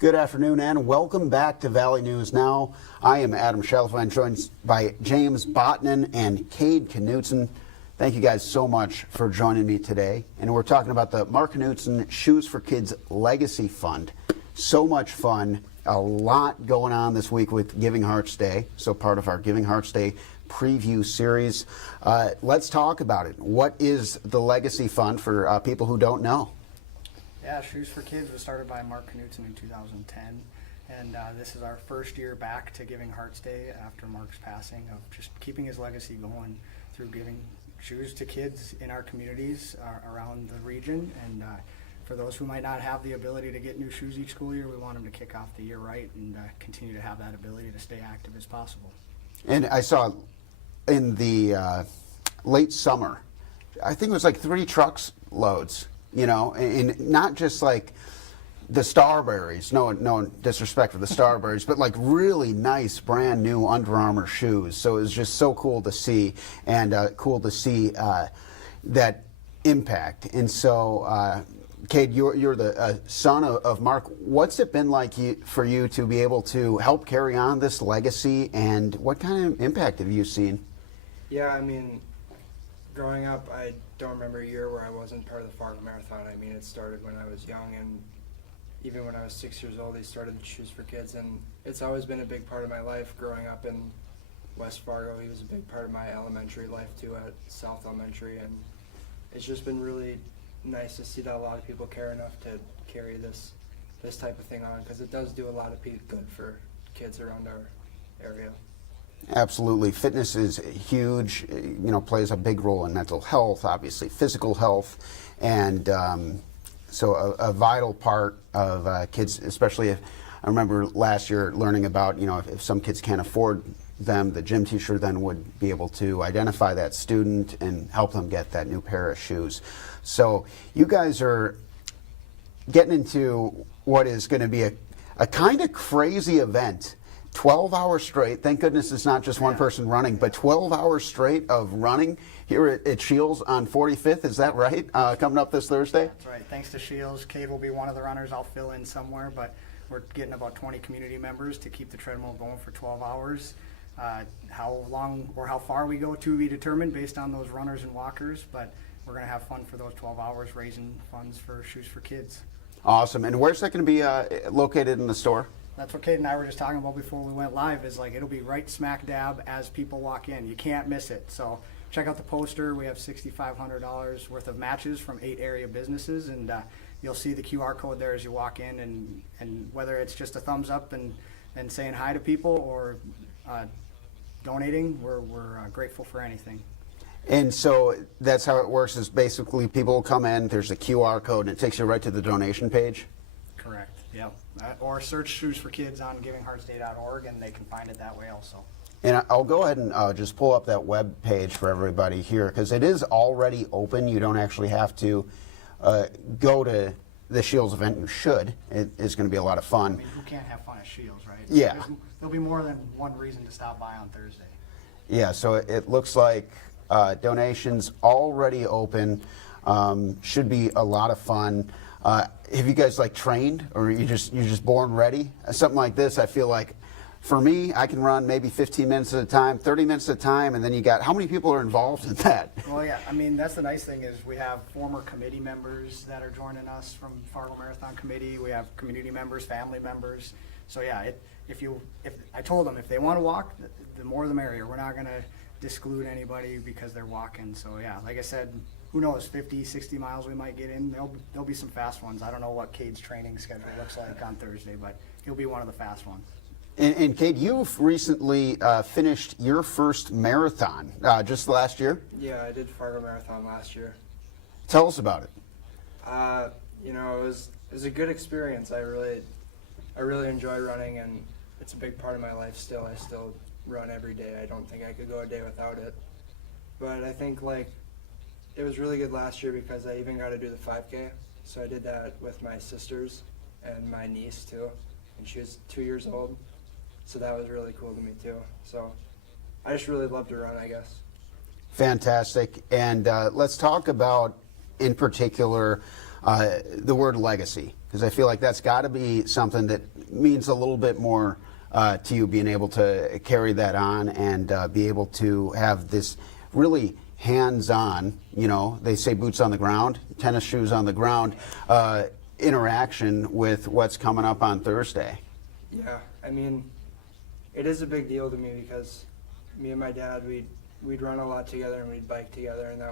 Good afternoon and welcome back to Valley News Now. I am Adam Shelfine, joined by James Botnen and Cade Knutson. Thank you guys so much for joining me today. And we're talking about the Mark Knutson Shoes for Kids Legacy Fund. So much fun, a lot going on this week with Giving Hearts Day, so part of our Giving Hearts Day preview series. Let's talk about it. What is the Legacy Fund for people who don't know? Yeah, Shoes for Kids was started by Mark Knutson in 2010, and this is our first year back to Giving Hearts Day after Mark's passing, of just keeping his legacy going through giving shoes to kids in our communities around the region. And for those who might not have the ability to get new shoes each school year, we want them to kick off the year right and continue to have that ability to stay active as possible. And I saw in the late summer, I think it was like 3 trucks loads. You know, and not just like the Starberries, no disrespect for the Starberries, but like really nice brand new Under Armour shoes. So it was just so cool to see, and cool to see that impact. And so, Cade, you're the son of Mark. What's it been like for you to be able to help carry on this legacy, and what kind of impact have you seen? Yeah, I mean, growing up, I don't remember a year where I wasn't part of the Fargo Marathon. I mean, it started when I was young, and even when I was 6 years old, they started the Shoes for Kids, and it's always been a big part of my life. Growing up in West Fargo, he was a big part of my elementary life too at South Elementary, and it's just been really nice to see that a lot of people care enough to carry this type of thing on, because it does do a lot of good for kids around our area. Absolutely. Fitness is huge, you know, plays a big role in mental health, obviously physical health, and so a vital part of kids, especially if, I remember last year learning about, you know, if some kids can't afford them, the gym teacher then would be able to identify that student and help them get that new pair of shoes. So you guys are getting into what is going to be a kind of crazy event. 12 hours straight. Thank goodness it's not just one person running, but 12 hours straight of running here at Shields on 45th. Is that right? Coming up this Thursday? That's right. Thanks to Shields. Cade will be one of the runners. I'll fill in somewhere, but we're getting about 20 community members to keep the treadmill going for 12 hours. How long or how far we go to be determined based on those runners and walkers, but we're going to have fun for those 12 hours raising funds for Shoes for Kids. Awesome. And where's that going to be located in the store? That's what Cade and I were just talking about before we went live, is like it'll be right smack dab as people walk in. You can't miss it. So check out the poster. We have $6,500 worth of matches from 8 area businesses, and you'll see the QR code there as you walk in, and whether it's just a thumbs up and saying hi to people or donating, we're grateful for anything. And so that's how it works, is basically people will come in, there's a QR code, and it takes you right to the donation page? Correct, yeah. Or search Shoes for Kids on givingheartsday.org, and they can find it that way also. And I'll go ahead and just pull up that web page for everybody here, because it is already open. You don't actually have to go to the Shields event. You should. It is going to be a lot of fun. I mean, who can't have fun at Shields, right? Yeah. There'll be more than one reason to stop by on Thursday. Yeah, so it looks like donations already open. Should be a lot of fun. Have you guys like trained, or you're just born ready? Something like this, I feel like, for me, I can run maybe 15 minutes at a time, 30 minutes at a time, and then you got, how many people are involved in that? Well, yeah, I mean, that's the nice thing, is we have former committee members that are joining us from Fargo Marathon Committee. We have community members, family members. So yeah, if I told them if they want to walk, the more the merrier. We're not going to disclude anybody because they're walking. So yeah, like I said, who knows, 50, 60 miles we might get in. There'll be some fast ones. I don't know what Cade's training schedule looks like on Thursday, but he'll be one of the fast ones. And Cade, you've recently finished your first marathon just last year? Yeah, I did Fargo Marathon last year. Tell us about it. You know, it was a good experience. I really enjoy running, and it's a big part of my life still. I still run every day. I don't think I could go a day without it. But I think like it was really good last year because I even got to do the 5K. So I did that with my sisters and my niece too, and she was 2 years old. So that was really cool to me too. So I just really love to run, I guess. Fantastic. And let's talk about, in particular, the word legacy, because I feel like that's got to be something that means a little bit more to you, being able to carry that on and be able to have this really hands-on, you know, they say boots on the ground, tennis shoes on the ground, interaction with what's coming up on Thursday. Yeah, I mean, it is a big deal to me because me and my dad, we'd run a lot together and we'd bike together, and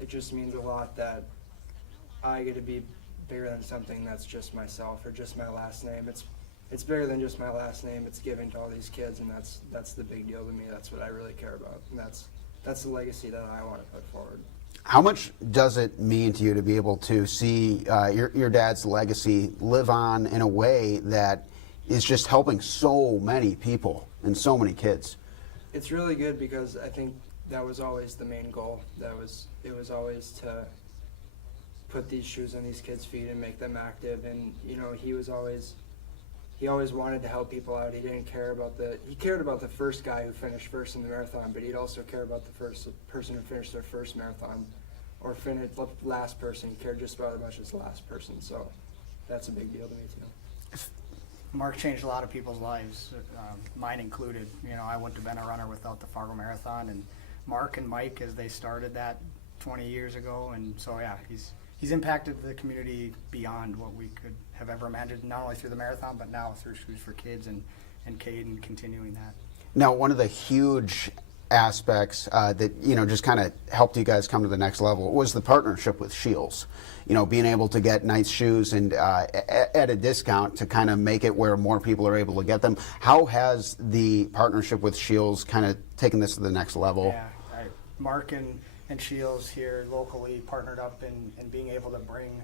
it just means a lot that I get to be bigger than something that's just myself or just my last name. It's bigger than just my last name. It's giving to all these kids, and that's the big deal to me. That's what I really care about, and that's the legacy that I want to put forward. How much does it mean to you to be able to see your dad's legacy live on in a way that is just helping so many people and so many kids? It's really good because I think that was always the main goal. It was always to put these shoes on these kids' feet and make them active. And you know, he always wanted to help people out. He cared about the first guy who finished first in the marathon, but he'd also care about the first person who finished their first marathon or finished last person. He cared just about as much as the last person. So that's a big deal to me too. Mark changed a lot of people's lives, mine included. You know, I wouldn't have been a runner without the Fargo Marathon, and Mark and Mike, as they started that 20 years ago, and so yeah, he's impacted the community beyond what we could have ever imagined, not only through the marathon, but now through Shoes for Kids and Cade, and continuing that. Now, one of the huge aspects that, you know, just kind of helped you guys come to the next level was the partnership with Shields. You know, being able to get nice shoes and at a discount to kind of make it where more people are able to get them. How has the partnership with Shields kind of taken this to the next level? Yeah, Mark and Shields here locally partnered up in being able to bring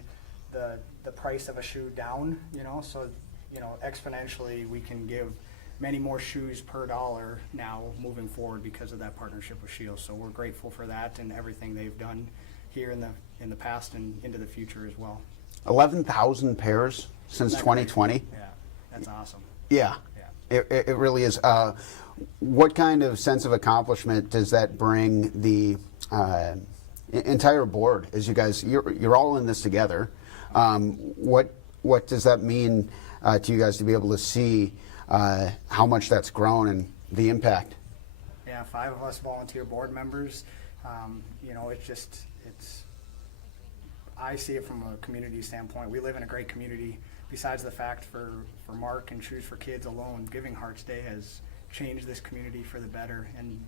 the price of a shoe down, you know, so, you know, exponentially we can give many more shoes per dollar now moving forward because of that partnership with Shields. So we're grateful for that and everything they've done here in the past and into the future as well. 11,000 pairs since 2020? Yeah, that's awesome. Yeah, Yeah. it really is. What kind of sense of accomplishment does that bring the entire board as you guys, you're all in this together? What does that mean to you guys to be able to see how much that's grown and the impact? Yeah, 5 of us volunteer board members. You know, I see it from a community standpoint. We live in a great community. Besides the fact for Mark and Shoes for Kids alone, Giving Hearts Day has changed this community for the better, and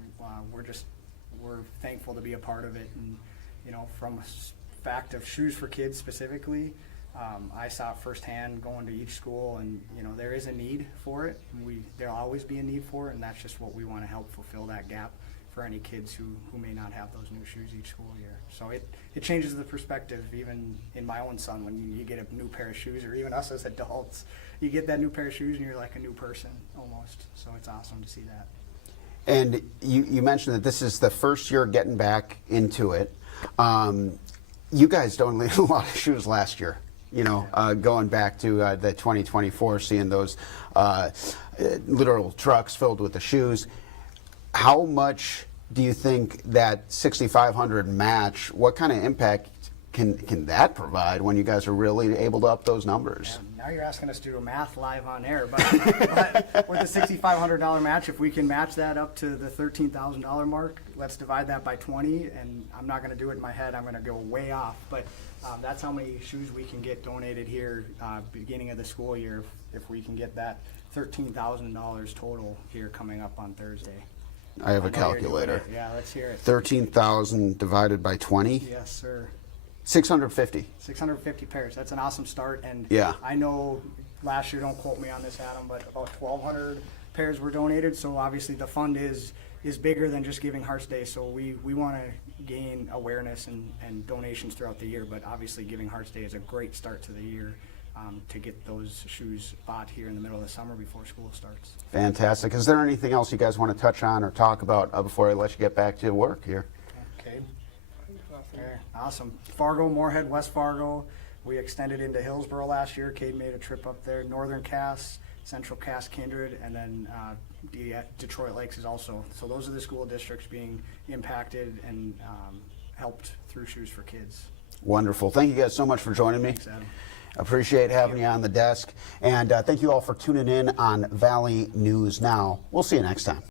we're thankful to be a part of it. And you know, from a fact of Shoes for Kids specifically, I saw it firsthand going to each school, and you know, there is a need for it. There'll always be a need for it, and that's just what we want to help fulfill that gap for any kids who may not have those new shoes each school year. So it changes the perspective, even in my own son, when you get a new pair of shoes, or even us as adults, you get that new pair of shoes and you're like a new person almost. So it's awesome to see that. And you mentioned that this is the first year getting back into it. You guys donated a lot of shoes last year. You know, going back to the 2024, seeing those literal trucks filled with the shoes. How much do you think that 6,500 match, what kind of impact can that provide when you guys are really able to up those numbers? Yeah, now you're asking us to do a math live on air, but with the $6,500 match, if we can match that up to the $13,000 mark, let's divide that by 20, and I'm not going to do it in my head, I'm going to go way off, but that's how many shoes we can get donated here beginning of the school year if we can get that $13,000 total here coming up on Thursday. I have a calculator. Yeah, let's hear it. 13,000 divided by 20? Yes, sir. 650. 650 pairs. That's an awesome start. And yeah. I know last year, don't quote me on this, Adam, but about 1,200 pairs were donated. So obviously the fund is bigger than just Giving Hearts Day. So we want to gain awareness and donations throughout the year. But obviously Giving Hearts Day is a great start to the year. To get those shoes bought here in the middle of the summer before school starts. Fantastic. Is there anything else you guys want to touch on or talk about before I let you get back to work here? Okay. Awesome. Fargo, Moorhead, West Fargo. We extended into Hillsborough last year. Cade made a trip up there. Northern Cass, Central Cass, Kindred, and then Detroit Lakes is also. So those are the school districts being impacted and helped through Shoes for Kids. Wonderful. Thank you guys so much for joining me. Thanks, Adam. Appreciate having you on the desk. And thank you all for tuning in on Valley News Now. We'll see you next time.